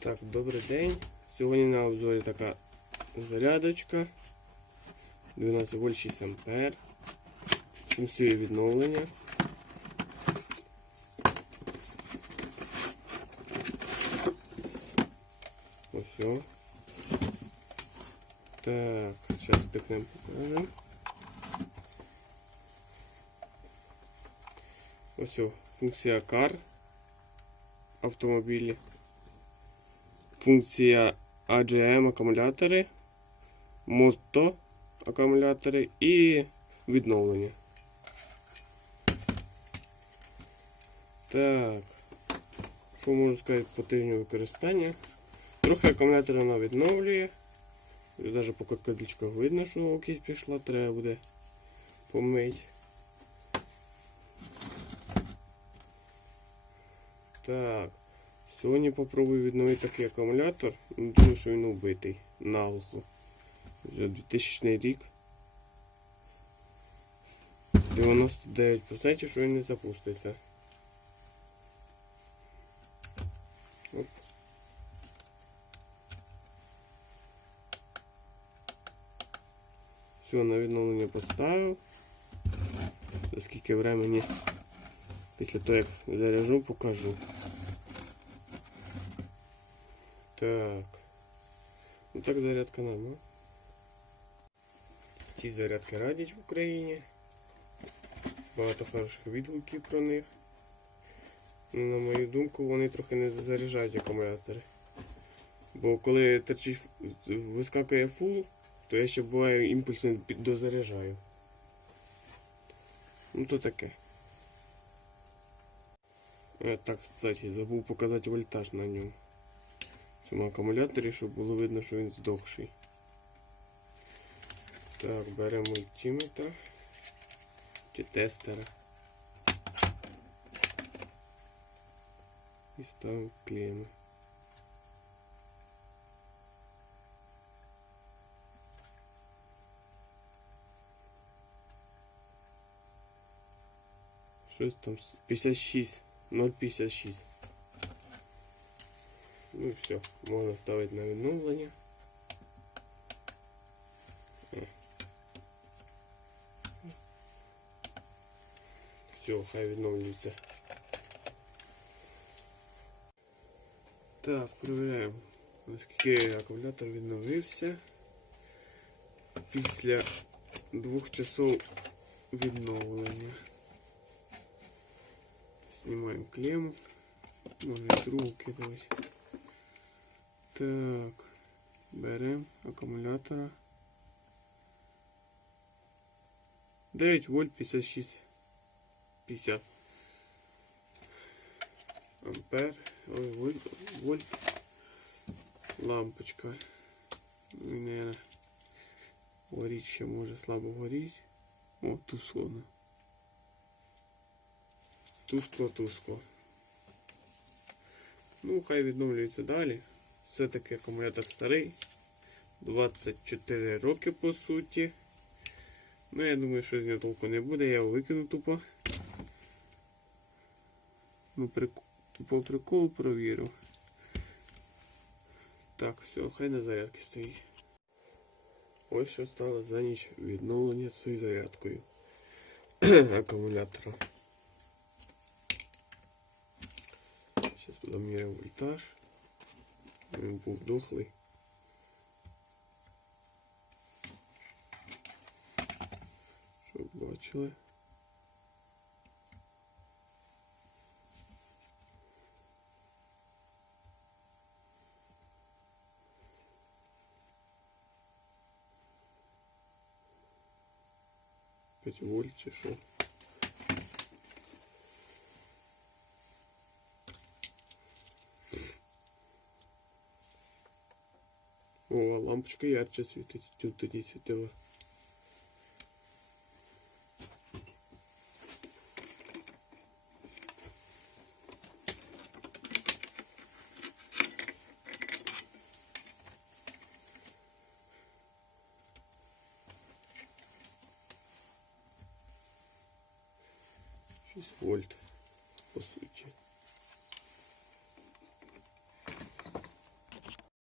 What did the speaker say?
Так, добрий день. Сьогодні на обзорі така зарядочка 12 вольт 6 ампер. з відновлення. Ось. Так, зараз вдихнемо покажемо. Ось функція CAR автомобілі. Функція AGM акумулятори, мото акумулятори і відновлення. Так. Що можу сказати по тижню використання? Трохи акумулятор вона відновлює. Навіть по крокодичках видно, що окись пішла, треба буде помити. Так. Сьогодні попробую відновити такий акумулятор. Думаю, що він убитий наглухо. Вже 2000 рік. 99% що він не запуститься. Оп. Все, на відновлення поставив. За скільки времени після того як заряжу, покажу. Так. Ну так зарядка норма. Ці зарядки радять в Україні. Багато хороших відгуків про них. Ну, на мою думку, вони трохи не заряджають акумулятори. Бо коли терчить, вискакує фул, то я ще буває імпульсно дозаряджаю. Ну то таке. Е, Так, кстати, забув показати вольтаж на ньому цьому акумуляторі, щоб було видно, що він здохший. Так, беремо мультиметр чи тестера. І ставимо клеми. Щось там с- 56, 0,56. Ну і все, можна ставити на відновлення. Все, хай відновлюється. Так, перевіряємо, наскільки акумулятор відновився після двох часов відновлення. Знімаємо клемму. Може другу кидати. Так, беремо акумулятора. 9 вольт 56 50 ампер. Ой, вольт, вольт. Лампочка. Ну, наверное, горіть ще може слабо горіть о, тускло тускло тускло. Ну хай відновлюється далі все-таки акумулятор старий. 24 роки по суті. Ну, я думаю, що з нього толку не буде, я його викину тупо. Ну, прик... по приколу провірю. Так, все, хай на зарядці стоїть. Ось що стало за ніч відновлення цією зарядкою акумулятора. Зараз подаміряємо вольтаж. Він був дохлий. Щоб бачили. П'ять вольт чи що? О, а лампочка ярче світить, чим тоді світила. Шість вольт, по суті.